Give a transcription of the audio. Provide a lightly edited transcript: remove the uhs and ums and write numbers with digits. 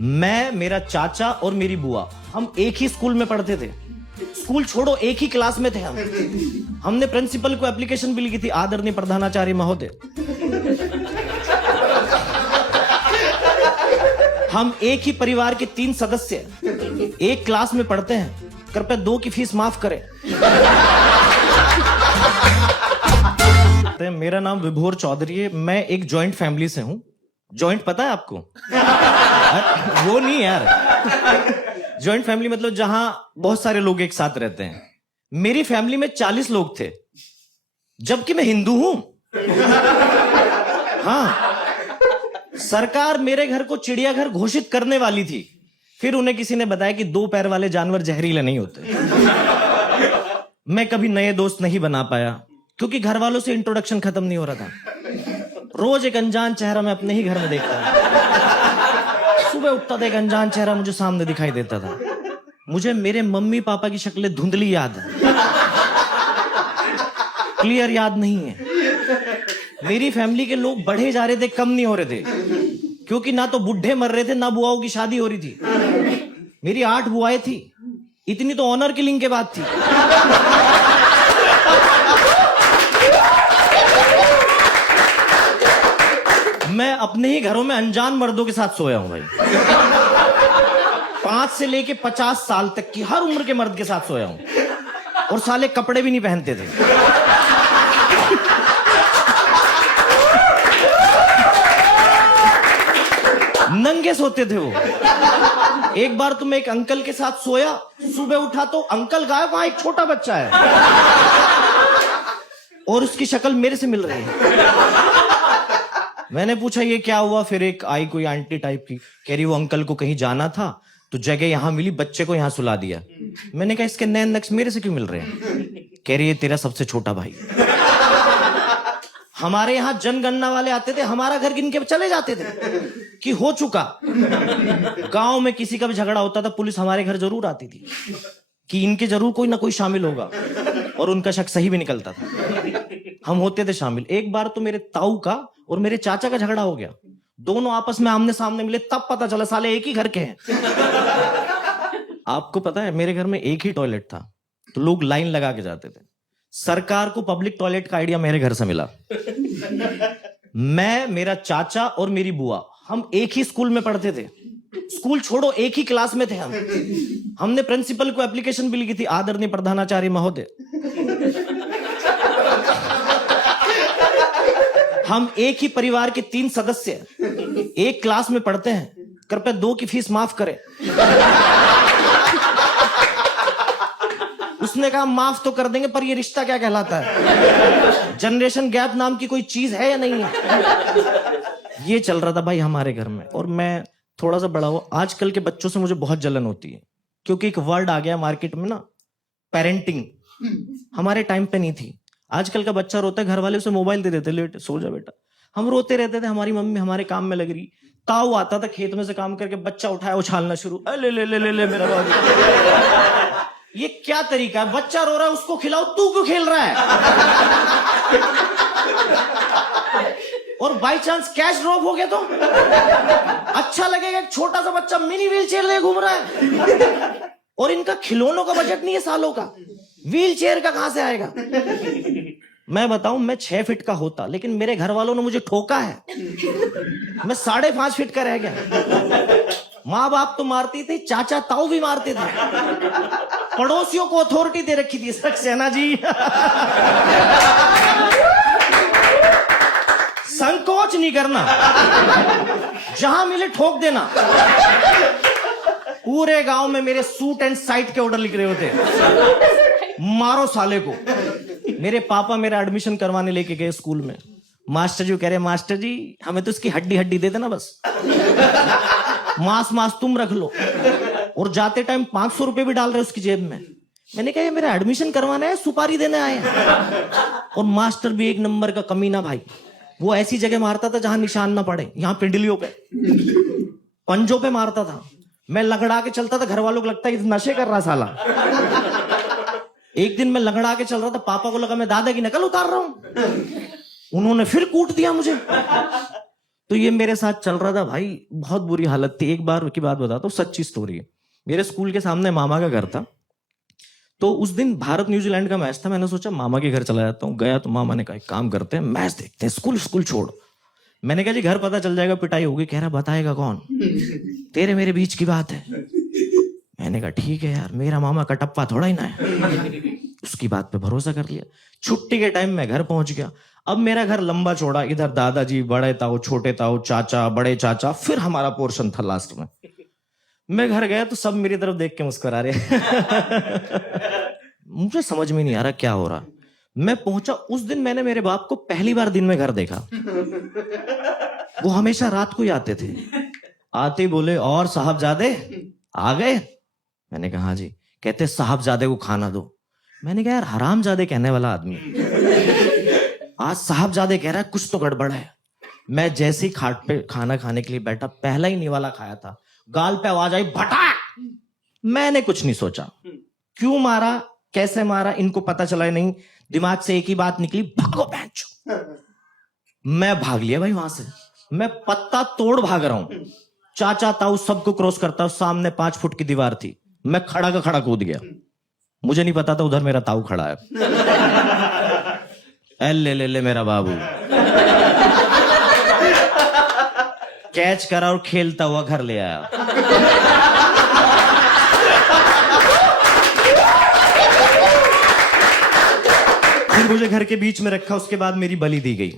मैं, मेरा चाचा और मेरी बुआ, हम एक ही स्कूल में पढ़ते थे। स्कूल छोड़ो, एक ही क्लास में थे हम। हमने प्रिंसिपल को एप्लीकेशन भी लिखी थी, आदरणीय प्रधानाचार्य महोदय, हम एक ही परिवार के 3 सदस्य एक क्लास में पढ़ते हैं, कृपया 2 की फीस माफ करें। मेरा नाम विभोर चौधरी है, मैं एक जॉइंट फैमिली से हूं। जॉइंट पता है आपको? वो नहीं यार, जॉइंट फैमिली मतलब जहां बहुत सारे लोग एक साथ रहते हैं। मेरी फैमिली में 40 लोग थे, जबकि मैं हिंदू हूं। हाँ, सरकार मेरे घर को चिड़ियाघर घोषित करने वाली थी, फिर उन्हें किसी ने बताया कि 2 पैर वाले जानवर जहरीले नहीं होते। मैं कभी नए दोस्त नहीं बना पाया क्योंकि घर वालों से इंट्रोडक्शन खत्म नहीं हो रहा था। रोज एक अनजान चेहरा मैं अपने ही घर में देखता था। सुबह उठता था, एक अनजान चेहरा मुझे सामने दिखाई देता था। मुझे मेरे मम्मी पापा की शक्लें धुंधली याद है, क्लियर याद नहीं है। मेरी फैमिली के लोग बढ़े जा रहे थे, कम नहीं हो रहे थे, क्योंकि ना तो बुढ़े मर रहे थे, ना बुआओं की शादी हो रही थी। मेरी 8 बुआएं थी, इतनी तो ऑनर किलिंग के बाद थी। मैं अपने ही घरों में अनजान मर्दों के साथ सोया हूं भाई। 5 से लेके 50 साल तक की हर उम्र के मर्द के साथ सोया हूं, और साले कपड़े भी नहीं पहनते थे। नंगे सोते थे वो। एक बार तो मैं एक अंकल के साथ सोया, सुबह उठा तो अंकल गायब, वहां एक छोटा बच्चा है और उसकी शक्ल मेरे से मिल रही है। मैंने पूछा ये क्या हुआ? फिर एक आई कोई आंटी टाइप की, कह रही वो अंकल को कहीं जाना था तो जगह यहां मिली, बच्चे को यहां सुला दिया। मैंने कहा इसके नैन नक्श मेरे से क्यों मिल रहे हैं? कह रही है तेरा सबसे छोटा भाई। हमारे यहां जनगणना वाले आते थे, हमारा घर गिन के चले जाते थे कि हो चुका। गांव में किसी का भी झगड़ा होता था, पुलिस हमारे घर जरूर आती थी कि इनके जरूर कोई ना कोई शामिल होगा, और उनका शक सही भी निकलता था। हम होते थे शामिल। एक बार तो मेरे ताऊ का और मेरे चाचा का झगड़ा हो गया, दोनों आपस में आमने सामने मिले, तब पता चला साले एक ही घर के हैं। आपको पता है मेरे घर में एक ही टॉयलेट था, तो लोग लाइन लगा के जाते थे। सरकार को पब्लिक टॉयलेट का आइडिया मेरे घर से मिला। मैं, मेरा चाचा और मेरी बुआ, हम एक ही स्कूल में पढ़ते थे। स्कूल छोड़ो, एक ही क्लास में थे हम। हमने प्रिंसिपल को एप्लीकेशन भी लिखी थी, आदरणीय प्रधानाचार्य महोदय, हम एक ही परिवार के 3 सदस्य एक क्लास में पढ़ते हैं, कृपया 2 की फीस माफ करें। उसने कहा माफ तो कर देंगे, पर ये रिश्ता क्या कहलाता है? जनरेशन गैप नाम की कोई चीज है या नहीं है? ये चल रहा था भाई हमारे घर में। और मैं थोड़ा सा बड़ा हुआ, आजकल के बच्चों से मुझे बहुत जलन होती है, क्योंकि एक वर्ड आ गया मार्केट में ना, पेरेंटिंग। हमारे टाइम पे नहीं थी। आजकल का बच्चा रोता है, घर वाले उसे मोबाइल दे देते, लेट सो जा बेटा। हम रोते रहते थे, हमारी मम्मी हमारे काम में लग रही। ताऊ आता था खेत में से काम करके, बच्चा उठाया उछालना शुरू, ले ले ले ले ले मेरा बाबू। ये क्या तरीका है? बच्चा रो रहा है उसको खिलाओ, तू क्यों खेल रहा है? और बाई चांस कैश ड्रॉप हो गया तो अच्छा लगेगा? एक छोटा सा बच्चा मिनी व्हील चेयर ले घूम रहा है, और इनका खिलौनों का बजट नहीं है सालों का, व्हील चेयर का कहां से आएगा? मैं बताऊं, मैं 6 फीट का होता, लेकिन मेरे घर वालों ने मुझे ठोका है, मैं 5.5 फीट का रह गया। माँ बाप तो मारती थी, चाचा ताऊ भी मारते थे, पड़ोसियों को अथॉरिटी दे रखी थी, सक्सेना जी। संकोच नहीं करना, जहां मिले ठोक देना। पूरे गांव में मेरे सूट एंड साइट के ऑर्डर लिख रहे होते, मारो साले को। मेरे पापा मेरा एडमिशन करवाने लेके गए स्कूल में। मास्टर जी कह रहे, मास्टर जी हमें तो इसकी हड्डी हड्डी दे देना बस, मांस मांस तुम रख लो। और जाते टाइम 500 रुपए भी डाल रहे उसकी जेब में। मैंने कहा ये मेरा एडमिशन करवाना है, सुपारी देने आए हैं? और मास्टर भी एक नंबर का कमीना भाई, वो ऐसी जगह मारता था जहां निशान ना पड़े, यहां पिंडलियों पे, पंजों पे मारता था। मैं लगड़ा के चलता था, घर वालों को लगता है नशे कर रहा साला। एक दिन मैं लगड़ा के चल रहा था, पापा को लगा मैं दादा की नकल उतार रहा हूं। उन्होंने फिर कूट दिया मुझे। तो ये मेरे साथ चल रहा था भाई, बहुत बुरी हालत थी। एक बार की बात बताता हूँ, सच्ची स्टोरी है। मेरे स्कूल के सामने मामा का घर था। तो उस दिन भारत न्यूजीलैंड का मैच था। मैंने सोचा मामा के घर चला जाता हूँ। गया तो मामा ने कहा एक काम करते हैं, मैच देखते हैं, स्कूल स्कूल छोड़। मैंने कहा जी घर पता चल जाएगा, पिटाई होगी। कह रहा बताएगा कौन, तेरे मेरे बीच की बात है। मैंने कहा ठीक है यार, मेरा मामा कटप्पा थोड़ा ही ना है। उसकी बात पे भरोसा कर लिया। छुट्टी के टाइम मैं घर पहुंच गया। अब मेरा घर लंबा चौड़ा, इधर दादाजी, बड़े ताऊ, छोटे ताऊ, चाचा, बड़े चाचा, फिर हमारा पोर्शन था लास्ट में। मैं घर गया तो सब मेरी तरफ देख के मुस्कुरा रहे। मुझे समझ में नहीं आ रहा क्या हो रहा। मैं पहुंचा, उस दिन मैंने मेरे बाप को पहली बार दिन में घर देखा। वो हमेशा रात को ही आते थे। आते ही बोले और साहबजादे आ गए। मैंने कहा हाँ जी। कहते साहबजादे को खाना दो। मैंने कहा यार हरामजादे कहने वाला आदमी, आज साहबजादे कह रहा है, कुछ तो गड़बड़ है। मैं जैसे ही खाट पे खाना खाने के लिए बैठा, पहला ही निवाला खाया था, गाल पे आवाज आई भटा। मैंने कुछ नहीं सोचा, क्यों मारा कैसे मारा इनको पता चला ही नहीं। दिमाग से एक ही बात निकली, भागो बेंचो। मैं भाग लिया भाई वहां से। मैं पत्ता तोड़ भाग रहा हूं। चाचा ताऊ सबको क्रॉस करता हूं। सामने 5 फुट की दीवार थी। मैं खड़ा का खड़ा कूद गया। मुझे नहीं पता था उधर मेरा ताऊ खड़ा है। ले मेरा बाबू। कैच करा और खेलता हुआ घर ले आया। फिर मुझे घर के बीच में रखा। उसके बाद मेरी बलि दी गई।